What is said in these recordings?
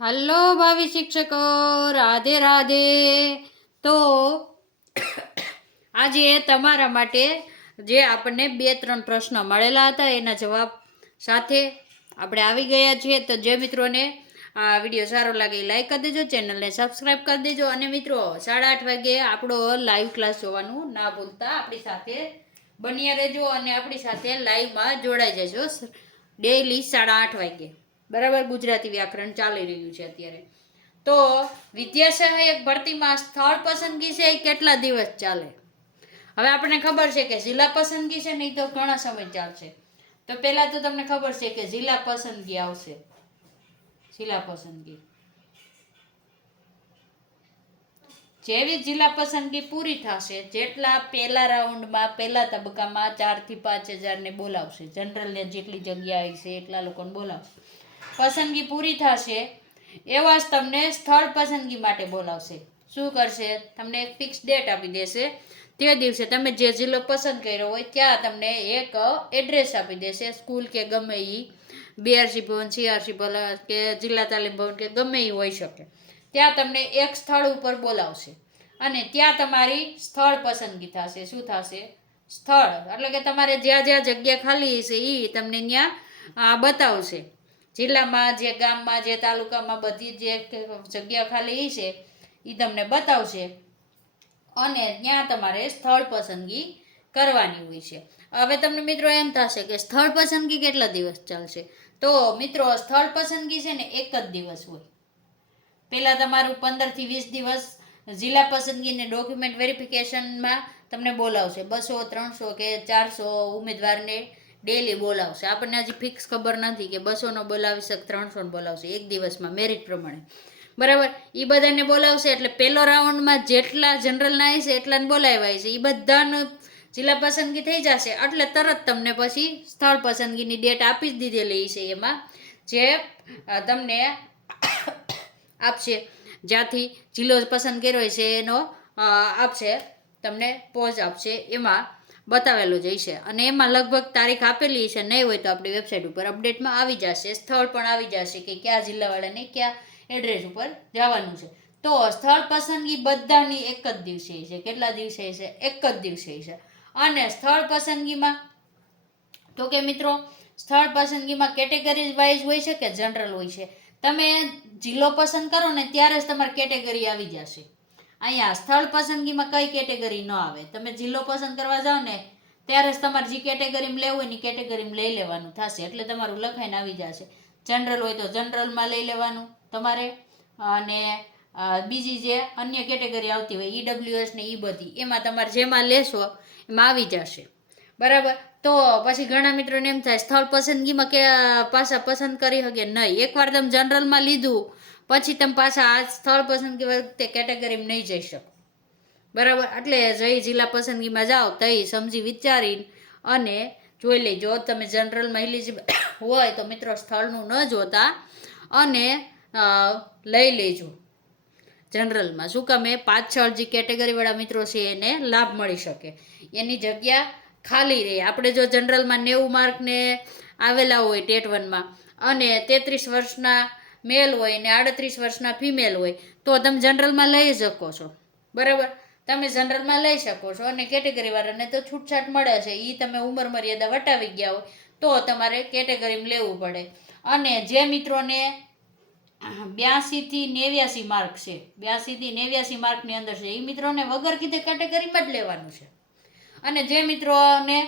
Hello ભાવિ શિક્ષકો, રાધે રાધે. તો આજે તમારા માટે જે આપણને 2-3 પ્રશ્ન મળેલા હતા એના જવાબ સાથે આપણે આવી ગયા છીએ. તો જે મિત્રોને આ વિડીયો સારો લાગે લાઈક કરી દેજો, ચેનલને સબસ્ક્રાઈબ કરી દેજો અને મિત્રો 8:30 વાગે આપણો લાઈવ ક્લાસ જોવાનું ના ભૂલતા. આપણી સાથે બન્યા રહેજો અને આપણી સાથે લાઈવમાં જોડાઈ જજો ડેઈલી 8:30 વાગે. બરાબર, ગુજરાતી વ્યાકરણ ચાલી રહ્યું છે અત્યારે. તો વિદ્યા સહાયક ભરતીમાં સ્થળ પસંદગી છે એ કેટલા દિવસ ચાલે? હવે આપણને ખબર છે કે જિલ્લા પસંદગી છે ને એ તો ઘણા સમય ચાલશે. તો પહેલા તો તમને ખબર છે કે જિલ્લા પસંદગી આવશે. જિલ્લા પસંદગી જેવી જિલ્લા પસંદગી પૂરી થશે, જેટલા પહેલા રાઉન્ડમાં પહેલા તબક્કામાં 4 થી 5 હજારને બોલાવશે, જનરલને જેટલી જગ્યા છે એટલા લોકોને બોલાવશે. પસંદગી પૂરી થશે એવા જ તમને સ્થળ પસંદગી માટે બોલાવશે. શું કરશે? તમને એક ફિક્સ ડેટ આપી દેશે. તે દિવસે તમે જે જિલ્લો પસંદ કર્યો હોય ત્યાં તમને એક એડ્રેસ આપી દેશે, સ્કૂલ કે ગમે એ, બીઆરસી ભવન, સીઆરસી ભવન કે જિલ્લા તાલીમ ભવન કે ગમે એ હોઈ શકે. ત્યાં તમને એક સ્થળ ઉપર બોલાવશે અને ત્યાં તમારી સ્થળ પસંદગી થશે. શું થશે? સ્થળ એટલે કે તમારે જ્યાં જ્યાં જગ્યા ખાલી હશે એ તમને ત્યાં બતાવશે. જિલ્લામાં, જે ગામમાં, જે તાલુકામાં બધી જે જગ્યા ખાલી છે એ તમને બતાવશે અને ત્યાં તમારે સ્થળ પસંદગી કરવાની હોય છે. હવે તમને મિત્રો એમ થશે કે સ્થળ પસંદગી કેટલા દિવસ ચાલશે? તો મિત્રો સ્થળ પસંદગી છે ને એક જ દિવસ હોય. પહેલાં તમારું 15 થી 20 દિવસ જિલ્લા પસંદગીને ડોક્યુમેન્ટ વેરિફિકેશનમાં તમને બોલાવશે. 200, 300 કે 400 ઉમેદવારને ડેલી બોલાવશે. આપણને હજી ફિક્સ ખબર નથી કે 200નો બોલાવી શકે, 300નો બોલાવશે એક દિવસમાં મેરિટ પ્રમાણે. બરાબર, એ બધાને બોલાવશે એટલે પહેલો રાઉન્ડમાં જેટલા જનરલના હશે એટલાને બોલાવ્યા છે એ બધાનું જિલ્લા પસંદગી થઈ જશે એટલે તરત તમને પછી સ્થળ પસંદગીની ડેટ આપી જ દીધેલી છે. એમાં જે તમને આપશે, જ્યાંથી જિલ્લો પસંદ કર્યો છે એનો આપશે, તમને પોઝ આપશે, એમાં બતાવેલું જ હશે અને એમાં લગભગ તારીખ આપેલી છે. નહીં હોય તો આપણી વેબસાઇટ ઉપર અપડેટમાં આવી જશે, સ્થળ પણ આવી જશે કે કયા જિલ્લાવાળાને કયા એડ્રેસ ઉપર જવાનું છે. તો સ્થળ પસંદગી બધાની એક જ દિવસે છે. કેટલા દિવસે છે? એક જ દિવસે છે. અને સ્થળ પસંદગીમાં તો કે મિત્રો સ્થળ પસંદગીમાં કેટેગરી વાઇઝ હોય છે કે જનરલ હોય છે? તમે જિલ્લો પસંદ કરો ને ત્યારે જ તમારી કેટેગરી આવી જશે. અહીંયા સ્થળ પસંદગીમાં કઈ કેટેગરી ન આવે. તમે જિલ્લો પસંદ કરવા જાઓ ને ત્યારે જ તમારે જે કેટેગરીમાં લેવું હોય ને કેટેગરીમાં લઈ લેવાનું થશે. એટલે તમારું લખાઈને આવી જશે. જનરલ હોય તો જનરલમાં લઈ લેવાનું તમારે, અને બીજી જે અન્ય કેટેગરી આવતી હોય ઈડબ્લ્યુએસ ને એ બધી, એમાં તમારે જેમાં લેશો એમાં આવી જશે. બરાબર, તો પછી ઘણા મિત્રોને એમ થાય સ્થળ પસંદગીમાં કે પાછા પસંદ કરી શકે નહીં. એકવાર તમે જનરલમાં લીધું પછી તમે પાછા આ સ્થળ પસંદગી વખતે કેટેગરીમાં નહીં જઈ શકો. બરાબર, એટલે જઈ જિલ્લા પસંદગીમાં જાઓ તઈ સમજી વિચારી અને જોઈ લેજો. તમે જનરલમાં એલિજિબલ હોય તો મિત્રો સ્થળનું ન જોતા અને લઈ લેજો જનરલમાં. શું કામે? 5-6 જે કેટેગરીવાળા મિત્રો છે એને લાભ મળી શકે, એની જગ્યા ખાલી રહે. આપણે જો જનરલમાં 90 માર્કને આવેલા હોય ટેટ 1માં અને 33 વર્ષના મેલ હોય ને 38 વર્ષના ફિમેલ હોય તો તમે જનરલમાં લઈ શકો છો. બરાબર, તમે જનરલમાં લઈ શકો છો અને કેટેગરીવાળાને તો છૂટછાટ મળે છે. એ તમે ઉંમર મર્યાદા વટાવી ગયા હોય તો તમારે કેટેગરીમાં લેવું પડે. અને જે મિત્રોને 82 થી 89 માર્ક છે, 82 થી 89 માર્કની અંદર છે, એ મિત્રોને વગર કીધે કેટેગરીમાં જ લેવાનું છે. અને જે મિત્રોને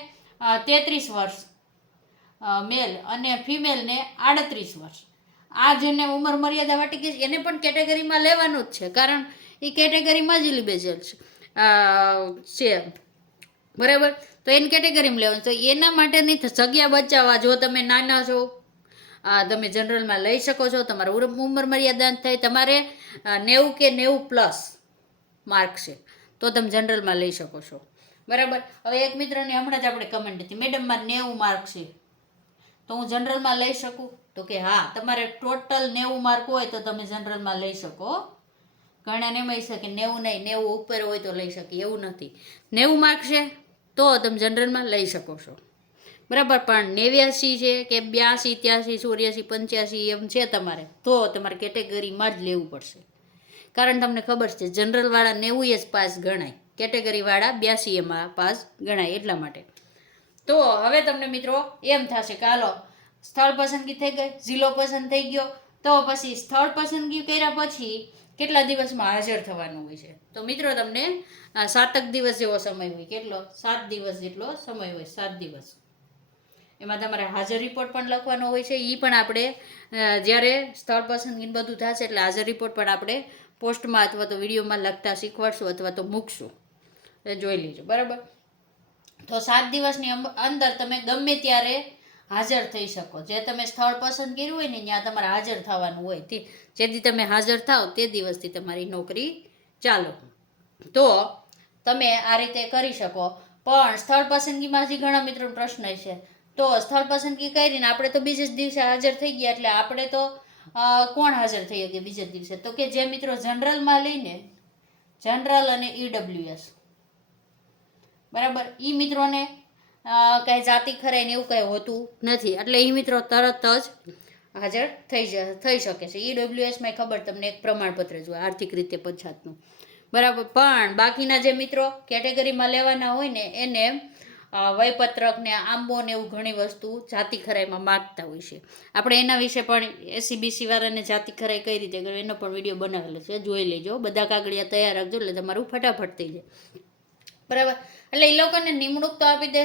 33 વર્ષ મેલ અને ફિમેલને 38 વર્ષ, આ જેને ઉંમર મર્યાદા વટી ગઈ એને પણ કેટેગરીમાં લેવાનું જ છે, કારણ એ કેટેગરીમાં જ એલિજિબલ છે. બરાબર, તો એની કેટેગરીમાં લેવાનું. તો એના માટેની જગ્યા બચાવવા, જો તમે નાના છો તમે જનરલમાં લઈ શકો છો. તમારે ઉંમર મર્યાદા થાય, તમારે 90 કે 90+ માર્ક છે તો તમે જનરલમાં લઈ શકો છો. બરાબર, હવે એક મિત્રને હમણાં જ આપણે કમેન્ટ હતી, મેડમ મારે 90 માર્ક છે તો હું જનરલમાં લઈ શકું? તો કે હા, તમારે ટોટલ 90 માર્ક હોય તો તમે જનરલમાં લઈ શકો. ઘણાને એમ હશે કે 90 નહીં, 90 ઉપર હોય તો લઈ શકે, એવું નથી. 90 માર્ક છે તો તમે જનરલમાં લઈ શકો છો. બરાબર. પણ 89 છે કે 82, 83, 84, 85 એમ છે તમારે, તો તમારે કેટેગરીમાં જ લેવું પડશે. કારણ તમને ખબર છે જનરલવાળા 90 જ પાસ ગણાય, કેટેગરીવાળા 82 એમાં પાસ ગણાય, એટલા માટે. તો હવે તમને મિત્રો એમ થશે કે હાલો સ્થળ પસંદગી થઈ ગઈ, જિલ્લો પસંદ થઈ ગયો, તો પછી સ્થળ પસંદગી કર્યા પછી કેટલા દિવસમાં હાજર થવાનું હોય છે. તો મિત્રો તમને 7 દિવસ જેવો સમય હોય. કેટલો? 7 દિવસ જેટલો સમય હોય. 7 દિવસ. એમાં તમારે હાજર રિપોર્ટ પણ લખવાનો હોય છે. એ પણ આપણે જ્યારે સ્થળ પસંદગી બધું થશે એટલે હાજર રિપોર્ટ પણ આપણે પોસ્ટમાં અથવા તો વિડીયોમાં લખતા શીખવાડશું અથવા તો મૂકશું. જોઈ લેજો. બરાબર. તો 7 દિવસની અંદર તમે ગમે ત્યારે હાજર થઈ શકો. જે તમે સ્થળ પસંદ કર્યું હોય ને ત્યાં તમારે હાજર થવાનું હોય. જેથી તમે હાજર થાવ તે દિવસથી તમારી નોકરી ચાલુ. તો તમે આ રીતે કરી શકો. પણ સ્થળ પસંદગીમાં હજી ઘણા મિત્રોનો પ્રશ્ન છે. તો સ્થળ પસંદગી કરીને આપણે તો બીજે જ દિવસે હાજર થઈ ગયા, એટલે આપણે તો કોણ હાજર થઈ શકે બીજે દિવસે? તો કે જે મિત્રો જનરલમાં લઈને, જનરલ અને ઈડબ્લ્યુએસ, બરાબર, એ મિત્રોને કાંઈ જાતિ ખરાઈ ને એવું કાંઈ હોતું નથી, એટલે એ મિત્રો તરત જ હાજર થઈ શકે છે. ઈડબ્લ્યુએસમાં ખબર તમને એક પ્રમાણપત્ર જોઈએ આર્થિક રીતે પછાતનું, બરાબર. પણ બાકીના જે મિત્રો કેટેગરીમાં લેવાના હોય ને એને વયપત્રક ને આંબો ને એવું ઘણી વસ્તુ જાતિ ખરાઈમાં માગતા હોય છે. આપણે એના વિશે પણ એસીબીસી વાળાને જાતિ ખરાઈ કઈ રીતે કરવી એનો પણ વિડીયો બનાવેલો છે, જોઈ લેજો. બધા કાગળિયા તૈયાર રાખજો એટલે તમારું ફટાફટ થઈ જાય, બરાબર. એટલે એ લોકોને નિમણૂક તો આપી દે,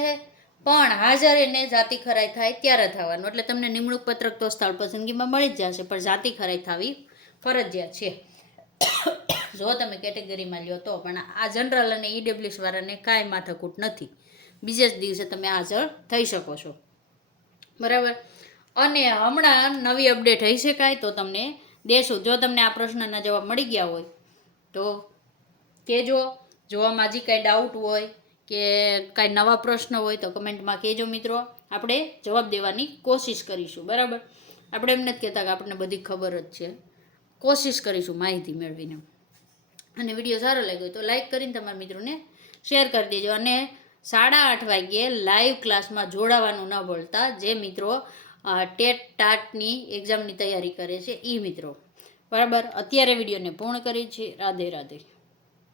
પણ હાજર એને જાતિ ખરાઈ થાય ત્યારે થવાનું. એટલે તમને નિમણૂક પત્રક તો સ્થળ પસંદગીમાં મળી જ જશે, પણ જાતિ ખરાઈ થવી ફરજિયાત છે જો તમે કેટેગરીમાં લ્યો તો. પણ આ જનરલ અને ઈડબ્લ્યુએસ વાળાને કાંઈ માથાકૂટ નથી, બીજે જ દિવસે તમે હાજર થઈ શકો છો, બરાબર. અને હમણાં નવી અપડેટ હશે કાંઈ તો તમને દેશું. જો તમને આ પ્રશ્નના જવાબ મળી ગયા હોય તો કહેજો. જો આમાં હજી કાંઈ ડાઉટ હોય કે કાંઈ નવા પ્રશ્ન હોય તો કમેન્ટમાં કહેજો મિત્રો. આપણે જવાબ દેવાની કોશિશ કરીશું, બરાબર. આપણે એમ નથી કહેતા કે આપણને બધી ખબર જ છે, કોશિશ કરીશું માહિતી મેળવીને. અને વિડીયો સારો લાગ્યો તો લાઈક કરીને તમારા મિત્રોને શેર કરી દેજો. અને 8:30 વાગ્યે લાઈવ ક્લાસમાં જોડાવાનું ન ભૂલતા, જે મિત્રો ટેટ ટાટની એક્ઝામની તૈયારી કરે છે એ મિત્રો, બરાબર. અત્યારે વિડીયોને પૂર્ણ કરી છે. રાધે રાધે.